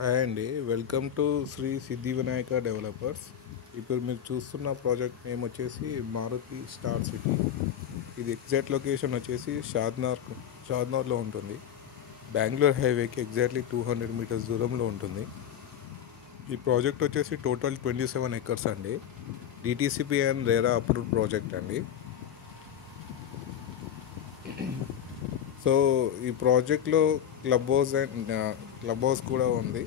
Hi అండి, welcome to Shri Siddhi Vinayaka developers. ఇప్పుడు మీరు చూస్తున్న ప్రాజెక్ట్ నేమ్ వచ్చేసి మారుతి స్టార్ సిటీ. ఇది ఎగ్జాక్ట్ లొకేషన్ వచ్చేసి షాద్నగర్లో ఉంటుంది. బెంగళూరు హైవేకి ఎగ్జాక్ట్లీ 200 మీటర్స్ దూరంలో ఉంటుంది. ఈ ప్రాజెక్ట్ వచ్చేసి టోటల్ 27 ఎకర్స్ అండి. DTCP and RERA approved project అండి. సో ఈ ప్రాజెక్ట్లో క్లబ్ హౌస్ కూడా ఉంది.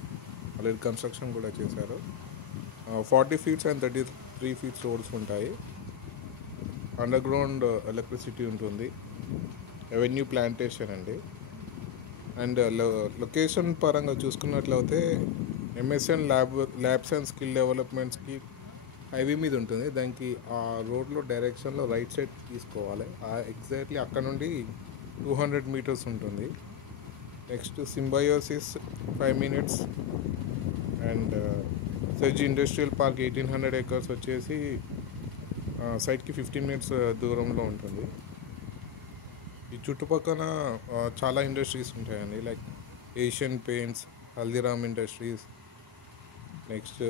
ఆల్రెడీ కన్స్ట్రక్షన్ కూడా చేశారు. 40 ఫీట్స్ అండ్ 33 ఫీట్స్ రోడ్స్ ఉంటాయి. అండర్ గ్రౌండ్ ఎలక్ట్రిసిటీ ఉంటుంది. రెవెన్యూ ప్లాంటేషన్ అండి. అండ్ లొకేషన్ పరంగా చూసుకున్నట్లయితే ఎంఎస్ఎన్ ల్యాబ్స్ అండ్ స్కిల్ డెవలప్మెంట్స్కి హైవే మీద ఉంటుంది. దానికి ఆ రోడ్లో డైరెక్షన్లో రైట్ సైడ్ తీసుకోవాలి. ఎగ్జాక్ట్లీ అక్కడ నుండి 200 మీటర్స్ ఉంటుంది. Next symbiosis 5 minutes and Sergei industrial park 1800 acres వచ్చేసి సైట్కి 15 minutes దూరంలో ఉంటుంది. ఈ చుట్టుపక్కల చాలా ఇండస్ట్రీస్ ఉంటాయండి, like Asian Paints, Haldiram industries, next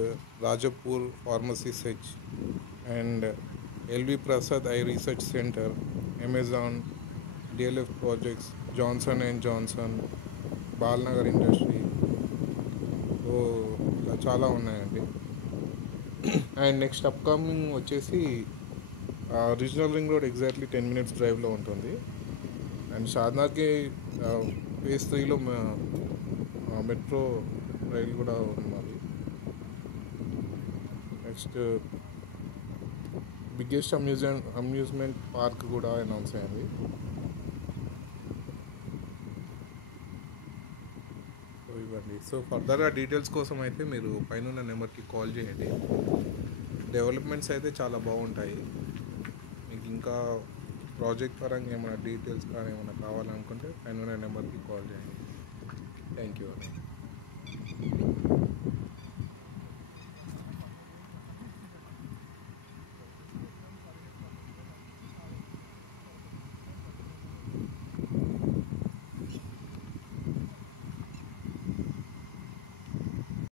Rajapur pharmacy సెచ్ and LV Prasad Eye Research Centre, Amazon, DLF projects, Johnson and Johnson, Balanagar industry. So ఇలా చాలా ఉన్నాయండి. అండ్ నెక్స్ట్ అప్కమింగ్ వచ్చేసి regional ring road exactly 10 minutes డ్రైవ్లో ఉంటుంది. అండ్ షాద్నగర్కి phase 3లో మెట్రో రైలు కూడా ఉన్నది. నెక్స్ట్ బిగ్గెస్ట్ అమ్యూజ్మెంట్ పార్క్ కూడా అనౌన్స్ అయింది. ఇవ్వండి. సో ఫర్దర్గా డీటెయిల్స్ కోసం అయితే మీరు పైన నెంబర్కి కాల్ చేయండి. డెవలప్మెంట్స్ అయితే చాలా బాగుంటాయి. మీకు ఇంకా ప్రాజెక్ట్ పరంగా ఏమైనా డీటెయిల్స్ కానీ ఏమైనా కావాలనుకుంటే పైన నెంబర్కి కాల్ చేయండి. Thank you.